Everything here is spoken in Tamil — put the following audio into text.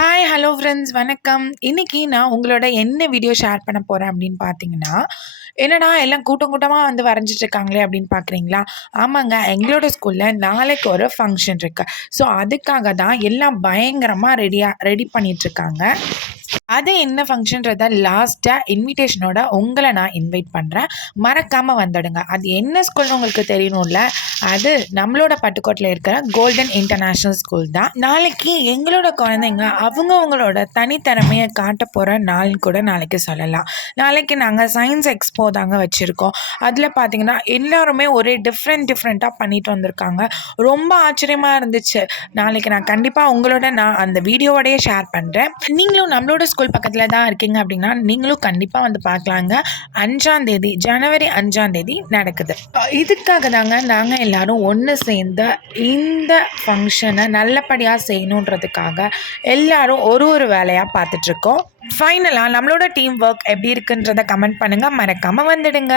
ஹாய் ஹலோ ஃப்ரெண்ட்ஸ் வணக்கம். இன்னைக்கு நான் உங்களோட என்ன வீடியோ ஷேர் பண்ண போகிறேன் அப்படின்னு பார்த்தீங்கன்னா, என்னடா எல்லாம் கூட்டம் கூட்டமாக வந்து வரைஞ்சிட்டு இருக்காங்களே அப்படின்னு பார்க்குறீங்களா? ஆமாங்க, எங்களோட ஸ்கூலில் நாளைக்கு ஒரு ஃபங்க்ஷன் இருக்கு. ஸோ அதுக்காக தான் எல்லாம் பயங்கரமாக ரெடி பண்ணிகிட்ருக்காங்க. அது என்ன ஃபங்க்ஷன்றத லாஸ்ட்டா இன்விடேஷனோட உங்கள நான் இன்வைட் பண்றேன். மறக்காம வந்துடுங்க. அது என்ன ஸ்கூல்னு உங்களுக்கு தெரியணும்ல. அது நம்மளோட பட்டுக்கோட்டையில இருக்கிற கோல்டன் இன்டர்நேஷனல் ஸ்கூல் தான். நாளைக்கு எங்களோட குழந்தைங்க அவங்களோட தனித்திறமைய காட்டப் போற நாள்னு கூட நாளைக்கு சொல்லலாம். நாளைக்கு நாங்க சயின்ஸ் எக்ஸ்போ தாங்க வச்சிருக்கோம். அதில பார்த்தீங்கன்னா, எல்லாருமே ஒரே டிஃப்ரெண்ட்டா பண்ணிட்டு வந்திருக்காங்க. ரொம்ப ஆச்சரியமா இருந்துச்சு. நாளைக்கு நான் கண்டிப்பா உங்களோட நான் அந்த வீடியோவோடயே ஷேர் பண்றேன். நீங்களும் நம்மளோட ஸ்கூல் பக்கத்துல தான் இருக்கீங்க அப்படின்னா, நீங்களும் கண்டிப்பா வந்து பார்க்கலாங்க. 5ஆம் தேதி ஜனவரி 5ஆம் தேதி நடக்குது. இதுக்காக தாங்க நாங்க எல்லாரும் ஒண்ணு சேர்ந்து இந்த ஃபங்ஷன நல்லபடியா செய்யணுன்றதுக்காக எல்லாரும் ஒரு வேலையா பார்த்துட்ருக்கோம். ஃபைனலா நம்மளோட டீம் ஒர்க் எப்படி இருக்குன்றத கமெண்ட் பண்ணுங்க. மறக்காம வந்துடுங்க.